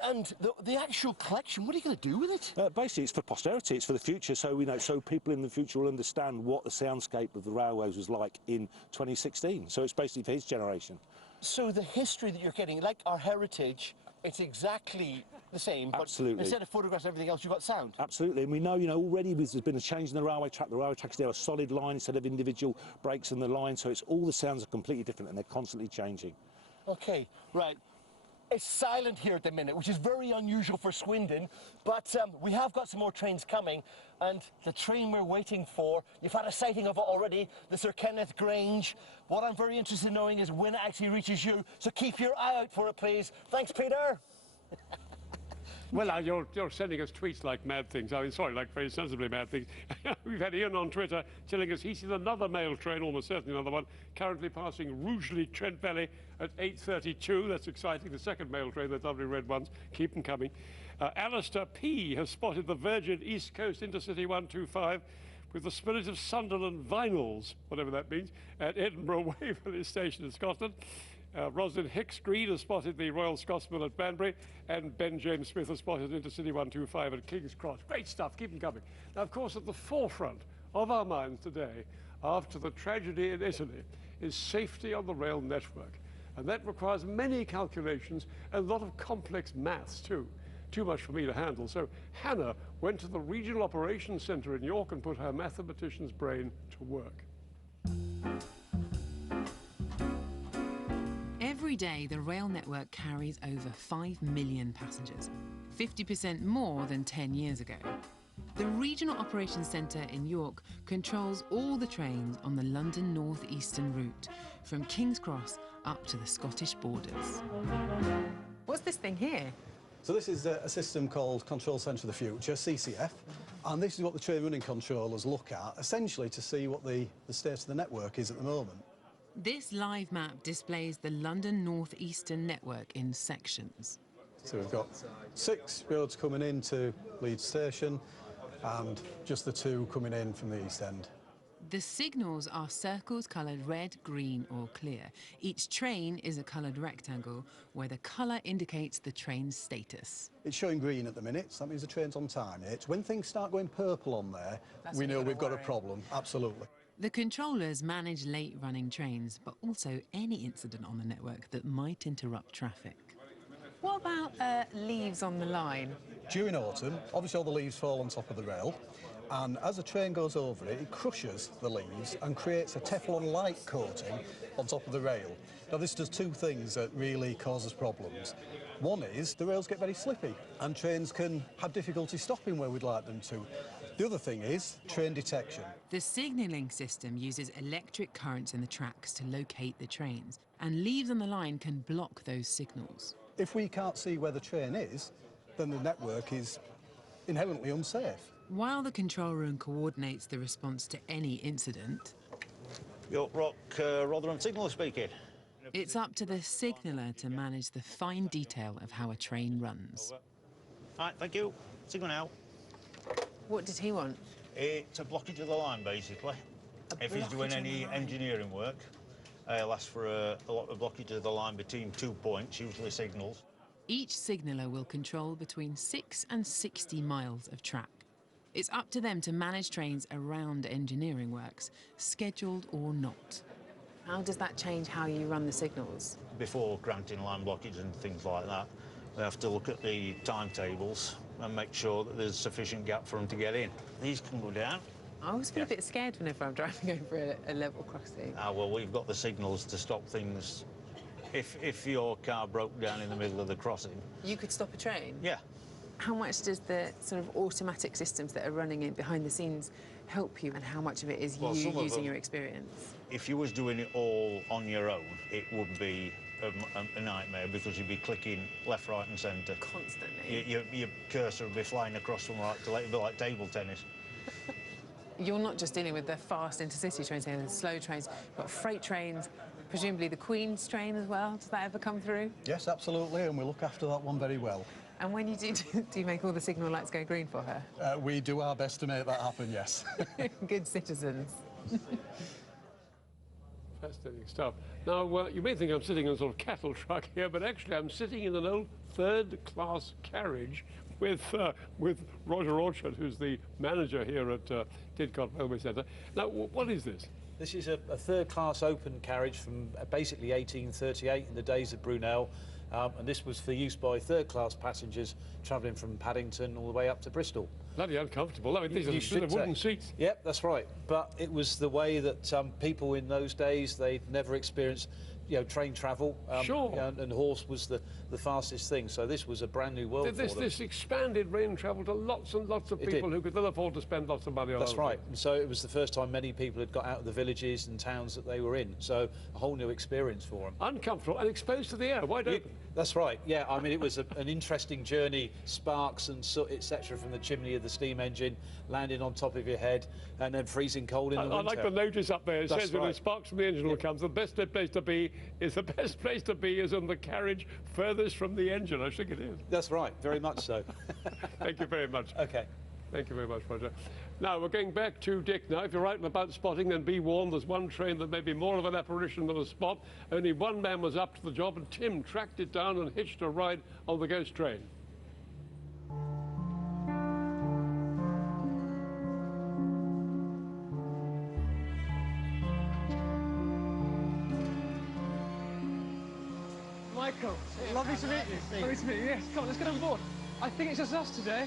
And the actual collection, what are you going to do with it? Basically, it's for posterity. It's for the future. So, so people in the future will understand what the soundscape of the railways was like in 2016. So it's basically for his generation. So the history that you're getting, like our heritage, it's exactly the same, but Absolutely. instead of photographs and everything else, you've got sound. Absolutely, and we know, already there's been a change in the railway track. The railway track is now a solid line instead of individual breaks in the line, so it's all the sounds are completely different and they're constantly changing. OK, right. It's silent here at the minute, which is very unusual for Swindon, but we have got some more trains coming, and the train we're waiting for, you've had a sighting of it already, the Sir Kenneth Grange. What I'm very interested in knowing is when it actually reaches you, so keep your eye out for it, please. Thanks, Peter. Well, you're sending us tweets like mad things. I mean, sorry, like very sensibly mad things. We've had Ian on Twitter telling us he's seen another mail train, almost certainly another one, currently passing Rugeley, Trent Valley at 8:32. That's exciting. The second mail train, those lovely red ones. Keep them coming. Alistair P. has spotted the Virgin East Coast Intercity 125 with the Spirit of Sunderland vinyls, whatever that means, at Edinburgh Waverley Station in Scotland. Roslyn Hicks Green has spotted the Royal Scotsman at Banbury, and Ben James Smith has spotted Intercity 125 at King's Cross. Great stuff, keep them coming. Now, of course, at the forefront of our minds today, after the tragedy in Italy, is safety on the rail network. And that requires many calculations and a lot of complex maths, too. Too much for me to handle. So Hannah went to the Regional Operations Centre in York and put her mathematician's brain to work. Every day, the rail network carries over 5 million passengers, 50% more than 10 years ago. The Regional Operations Centre in York controls all the trains on the London North Eastern route, from King's Cross up to the Scottish borders. What's this thing here? So this is a system called Control Centre of the Future, CCF, and this is what the train running controllers look at, essentially to see what the state of the network is at the moment. This live map displays the London North Eastern network in sections. So we've got 6 roads coming into Leeds Station and just the 2 coming in from the East End. The signals are circles coloured red, green or clear. Each train is a coloured rectangle where the colour indicates the train's status. It's showing green at the minute, so that means the train's on time. It's when things start going purple on there, we know we've got a problem, absolutely. The controllers manage late-running trains, but also any incident on the network that might interrupt traffic. What about leaves on the line? During autumn, obviously all the leaves fall on top of the rail, and as the train goes over it, it crushes the leaves and creates a Teflon-like coating on top of the rail. Now, this does 2 things that really causes problems. One is the rails get very slippy, and trains can have difficulty stopping where we'd like them to. The other thing is train detection. The signalling system uses electric currents in the tracks to locate the trains, and leaves on the line can block those signals. If we can't see where the train is, then the network is inherently unsafe. While the control room coordinates the response to any incident, York Rock, Rotherham signaller speaking. it's up to the signaller to manage the fine detail of how a train runs. All right, thank you. Signal now. What did he want? It's a blockage of the line, basically. If he's doing any engineering work, he'll ask for a lot of blockage of the line between 2 points, usually signals. Each signaller will control between 6 and 60 miles of track. It's up to them to manage trains around engineering works, scheduled or not. How does that change how you run the signals? Before granting line blockage and things like that, we have to look at the timetables and make sure that there's sufficient gap for them to get in. These can go down. I always feel a bit scared whenever I'm driving over a level crossing. Ah, well, we've got the signals to stop things. If your car broke down in the middle of the crossing... You could stop a train? Yeah. How much does the sort of automatic systems that are running in behind the scenes help you, and how much of it is you using your experience? If you was doing it all on your own, it would be a nightmare, because you'd be clicking left, right and centre. Constantly. Your cursor would be flying across from right to left, it'd be like table tennis. You're not just dealing with the fast intercity trains, the slow trains, but freight trains, presumably the Queen's train as well. Does that ever come through? Yes, absolutely, and we look after that one very well. And when you do you make all the signal lights go green for her? We do our best to make that happen, yes. Good citizens. Fascinating stuff. Now, you may think I'm sitting in a sort of cattle truck here, but actually I'm sitting in an old third-class carriage with Roger Orchard, who's the manager here at Didcot Railway Centre. Now, what is this? This is a third-class open carriage from basically 1838 in the days of Brunel. And this was for use by third-class passengers travelling from Paddington all the way up to Bristol. Bloody uncomfortable. I mean, these are wooden seats. Yep, that's right. But it was the way that people in those days, they'd never experienced, train travel. Sure. And horse was the fastest thing. So this was a brand new world for them. This expanded rail travel to lots and lots of people who could then afford to spend lots of money on it. That's right. And so it was the first time many people had got out of the villages and towns that they were in. So a whole new experience for them. Uncomfortable and exposed to the air, wide open. That's right, yeah. I mean, it was an interesting journey, sparks and soot, etc., from the chimney of the steam engine, landing on top of your head, and then freezing cold in the winter. I like the notice up there. It says when the sparks from the engine will come, the best place to be is in the carriage furthest from the engine. I think it is. That's right, very much so. Thank you very much. Okay. Thank you very much, Roger. Now, we're going back to Dick now. If you're right about spotting, then be warned, there's one train that may be more of an apparition than a spot. Only one man was up to the job, and Tim tracked it down and hitched a ride on the ghost train. Michael, lovely to meet you. Lovely to meet you, yes. Come on, let's get on board. I think it's just us today.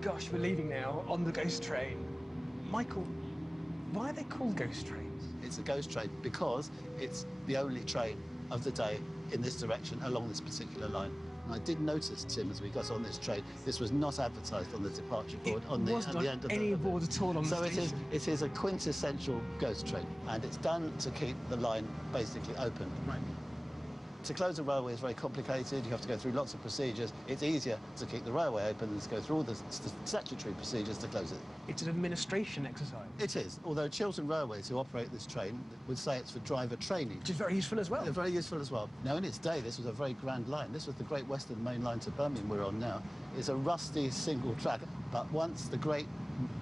Gosh, we're leaving now on the ghost train. Michael, why are they called ghost trains? It's a ghost train because it's the only train of the day in this direction along this particular line. And I did notice, Tim, as we got on this train, this was not advertised on the departure board at the end of any board at all on the station. So it is a quintessential ghost train, and it's done to keep the line basically open. Right. To close a railway is very complicated. You have to go through lots of procedures. It's easier to keep the railway open than to go through all the statutory procedures to close it. It's an administration exercise. It is, although Chiltern Railways, who operate this train, would say it's for driver training. Which is very useful as well. Yeah, very useful as well. Now, in its day, this was a very grand line. This was the Great Western Main Line to Birmingham we're on now. It's a rusty single track, but once the great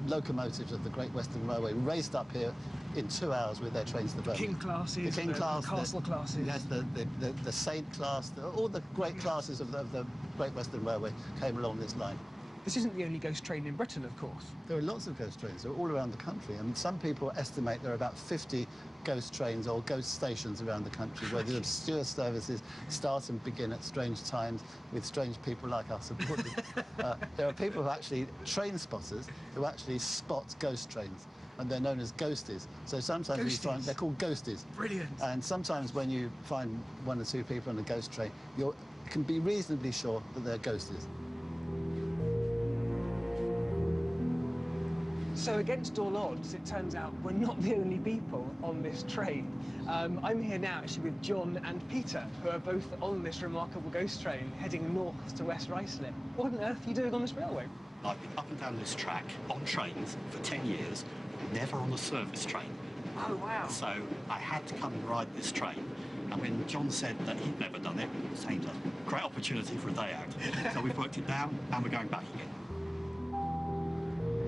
locomotives of the Great Western Railway raced up here in 2 hours with their trains to Birmingham. King classes, the King class, the Castle classes. Yes, the Saint class, all the great classes of the Great Western Railway came along this line. This isn't the only ghost train in Britain, of course. There are lots of ghost trains. They're all around the country, and some people estimate there are about 50 ghost trains or ghost stations around the country where the obscure services start and begin at strange times with strange people like us. There are people who actually, train spotters, who actually spot ghost trains, and they're known as ghosties. So sometimes we find they're called ghosties. Brilliant. And sometimes when you find 1 or 2 people on a ghost train, you can be reasonably sure that they're ghosties. So against all odds, it turns out we're not the only people on this train. I'm here now actually with John and Peter, who are both on this remarkable ghost train heading north to West Ruislip. What on earth are you doing on this railway? I've been up and down this track on trains for 10 years, never on a service train. Oh, wow. So I had to come and ride this train. And when John said that he'd never done it, it seemed a great opportunity for a day out. So we've worked it down and we're going back again.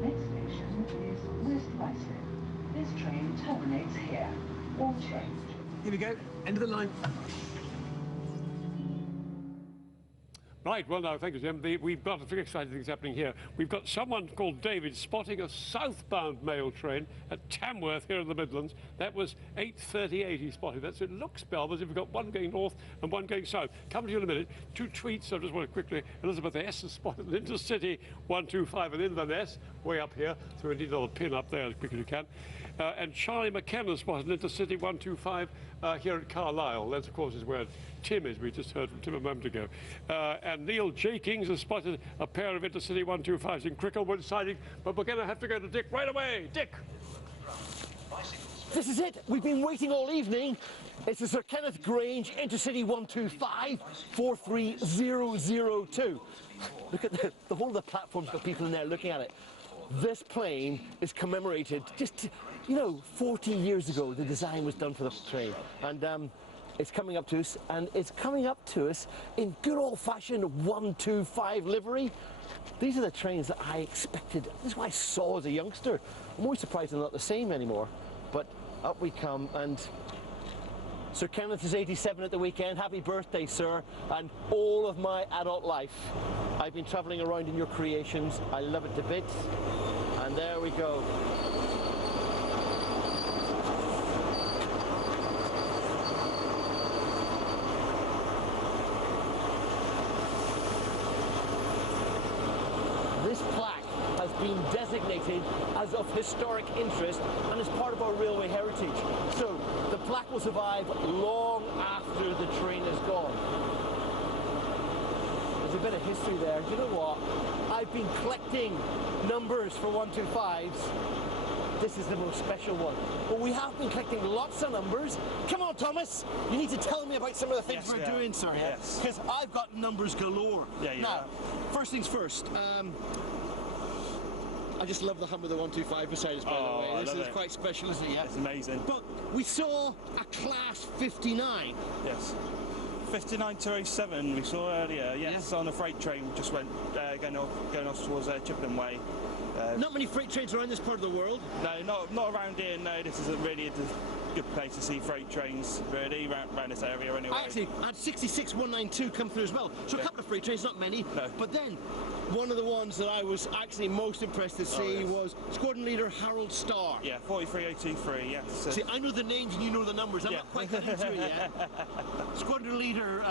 The next station is West Ruislip. This train terminates here. All change. Here we go, end of the line. Right, well, no, thank you, Jim. We've got a very exciting things happening here. We've got someone called David spotting a southbound mail train at Tamworth here in the Midlands. That was 8:38 he spotted that, so it looks, Bob, as if we've got one going north and one going south. Come to you in a minute. 2 tweets, I just want to quickly. Elizabeth S. has spotted an Intercity 125 and Inverness, way up here, so we need another pin up there as quick as you can. And Charlie McKenna spotted an Intercity 125 here at Carlisle. That, of course, is where Tim is. We just heard from Tim a moment ago. And Neil J. Kings has spotted a pair of Intercity 125s in Cricklewood siding, but we're going to have to go to Dick right away. Dick! This is it. We've been waiting all evening. It's the Sir Kenneth Grange Intercity 125 43002. Look at the whole of the platform's got people in there looking at it. This plane is commemorated just, you know, 14 years ago the design was done for the train. And it's coming up to us, and it's coming up to us in good old-fashioned 125 livery. These are the trains that I expected. This is what I saw as a youngster. I'm always surprised they're not the same anymore. But up we come, and Sir Kenneth is 87 at the weekend. Happy birthday, sir. And all of my adult life, I've been travelling around in your creations. I love it to bits. And there we go. This plaque has been designated as of historic interest and is part of our railway heritage. So the plaque will survive long after the train is gone. There's a bit of history there. Do you know what? I've been collecting numbers for 125s. This is the most special one. But we have been collecting lots of numbers. Come on, Thomas. You need to tell me about some of the things we're doing, sir. Yes. Because I've got numbers galore. Now, first things first. I just love the hum of the 125 beside us, by the way. This is quite special, isn't it? Yeah? It's amazing. But we saw a class 59. Yes. 59207 we saw earlier, yes, on a freight train, just went going off towards Chippenham Way. Not many freight trains around this part of the world? No, not around here, no. This is really a good place to see freight trains, really, around this area anyway. I actually had 66192 come through as well. So a couple of freight trains, not many. No. But then, one of the ones that I was actually most impressed to see was Squadron Leader Harold Starr. Yeah, 43023, yes. See, I know the names and you know the numbers. I'm not quite getting into it yet. Squadron Leader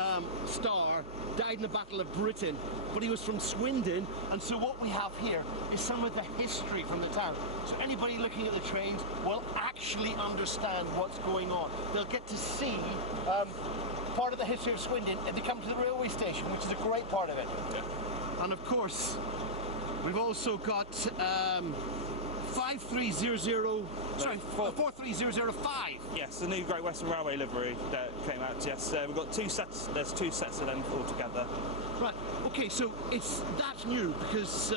Starr died in the Battle of Britain, but he was from Swindon, and so what we have here is some of the history from the town. So anybody looking at the trains will actually understand what's going on. They'll get to see part of the history of Swindon and they come to the railway station, which is a great part of it. Yeah. And of course, we've also got 43005. Yes, the new Great Western Railway livery that came out. Yes, we've got 2 sets. There's 2 sets of them altogether. Right. Okay, so that's new because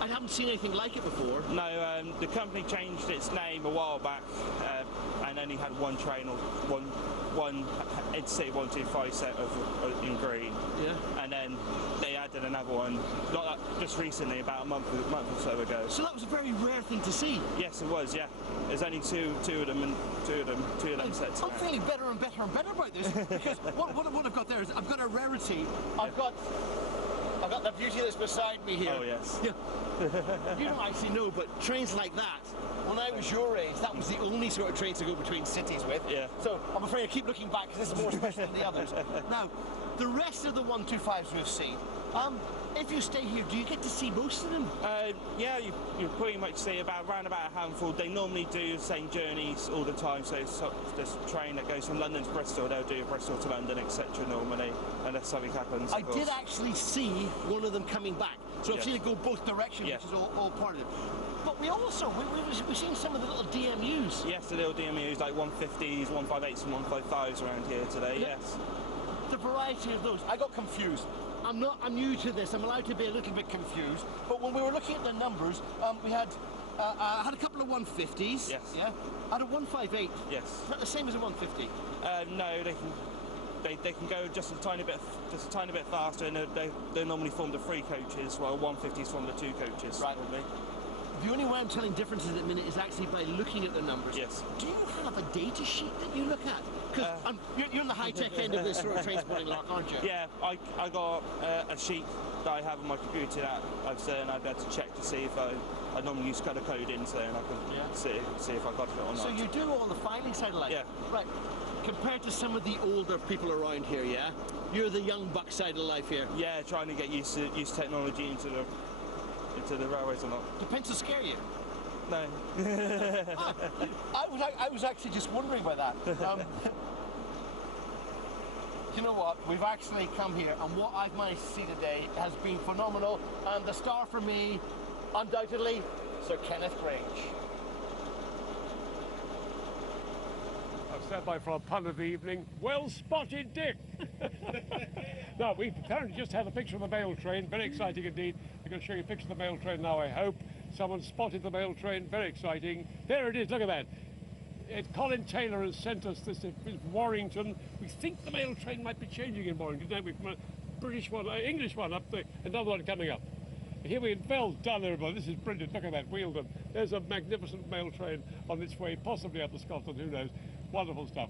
I haven't seen anything like it before. No, the company changed its name a while back and only had one train or one Intercity 125 set in green. Yeah. And then they added another one, just recently, about a month or so ago. So that was a very rare thing to see. Yes, it was. Yeah. There's only two of them sets. I'm feeling better and better and better about this because what I've got there is I've got a rarity. I've got the beauty that's beside me here. Oh yes. Yeah. You don't actually know, but trains like that, when I was your age, that was the only sort of train to go between cities with. Yeah. So I'm afraid I keep looking back because this is more special than the others. Now, the rest of the 125s we've seen, if you stay here, do you get to see most of them? Yeah, you pretty much see around about a handful. They normally do the same journeys all the time, so this train that goes from London to Bristol, they'll do Bristol to London, etc. normally, unless something happens. I did actually see one of them coming back, so I've seen it go both directions, which is all part of it. But we also, we've seen some of the little DMUs. Yes, the little DMUs, like 150s, 158s and 155s around here today, yes. The variety of those, I got confused. I'm new to this, I'm allowed to be a little bit confused, but when we were looking at the numbers, we had a couple of 150s. Yes. Yeah. I had a 158. Yes. Is that the same as a 150? No, they can go just a tiny bit faster, and they're normally formed of 3 coaches, while 150s formed of 2 coaches. Right. Probably. The only way I'm telling differences at the minute is actually by looking at the numbers. Yes. Do you have a data sheet that you look at? Because you're on the high-tech end of this sort of train spotting lark, aren't you? Yeah, I got a sheet that I have on my computer that I've said I'd be able to check to see if I normally use colour code in, so and I can see if I got it or not. So you do all the filing side of life? Yeah. Right. Compared to some of the older people around here, yeah? You're the young buck side of life here? Yeah, trying to get used technology into the railways or not. Do pencils scare you? No. I was actually just wondering about that. You know what? We've actually come here, and what I've managed to see today has been phenomenal. And the star for me, undoubtedly, Sir Kenneth Grange. I've sat by for a pun of the evening. Well spotted, Dick! Now, we've apparently just had a picture of the mail train. Very exciting indeed. I'm going to show you a picture of the mail train now, I hope. Someone spotted the mail train. Very exciting. There it is. Look at that. Colin Taylor has sent us this. It's Warrington. We think the mail train might be changing in Warrington, don't we? From a British one, English one up there, another one coming up. Here we well done, everybody. This is brilliant. Look at that, Wealdon. There's a magnificent mail train on its way, possibly up to Scotland. Who knows? Wonderful stuff.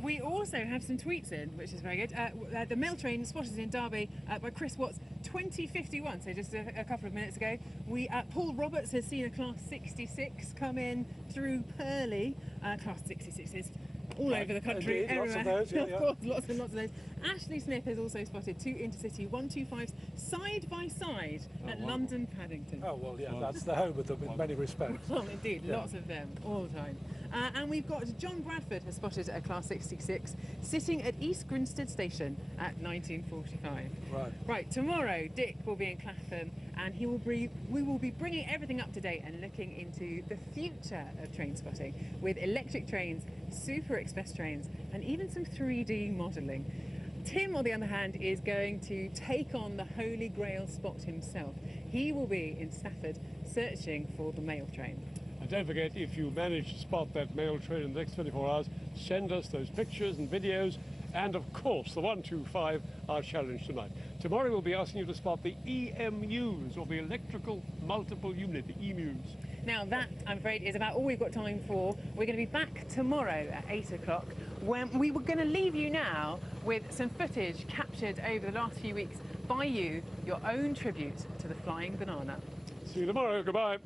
We also have some tweets in, which is very good. The mail train spotted in Derby by Chris Watts, 2051, so just a couple of minutes ago. Paul Roberts has seen a Class 66 come in through Purley. Class 66s all over the country, Indeed, everywhere. lots of those, yeah, Of course, lots and lots of those. Ashley Smith has also spotted 2 Intercity 125s side by side at London Paddington. Oh, well, yeah, that's the home of them in many respects. Well, indeed, Yeah. lots of them, all the time. And we've got John Bradford has spotted a Class 66 sitting at East Grinstead Station at 1945. Right. Right, tomorrow Dick will be in Clapham and we will be bringing everything up to date and looking into the future of train spotting with electric trains, super express trains and even some 3D modelling. Tim, on the other hand, is going to take on the Holy Grail spot himself. He will be in Stafford searching for the mail train. And don't forget, if you manage to spot that mail train in the next 24 hours, send us those pictures and videos, and of course, the 125, our challenge tonight. Tomorrow we'll be asking you to spot the EMUs, or the Electrical Multiple Unit, the EMUs. Now that, I'm afraid, is about all we've got time for. We're going to be back tomorrow at 8 o'clock, when we were going to leave you now with some footage captured over the last few weeks by you, your own tribute to the Flying Banana. See you tomorrow, goodbye.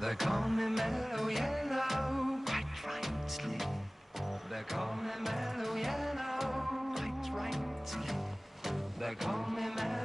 They call me Mellow Yellow, quite rightly. They call me Mellow Yellow, quite rightly. They call me Mellow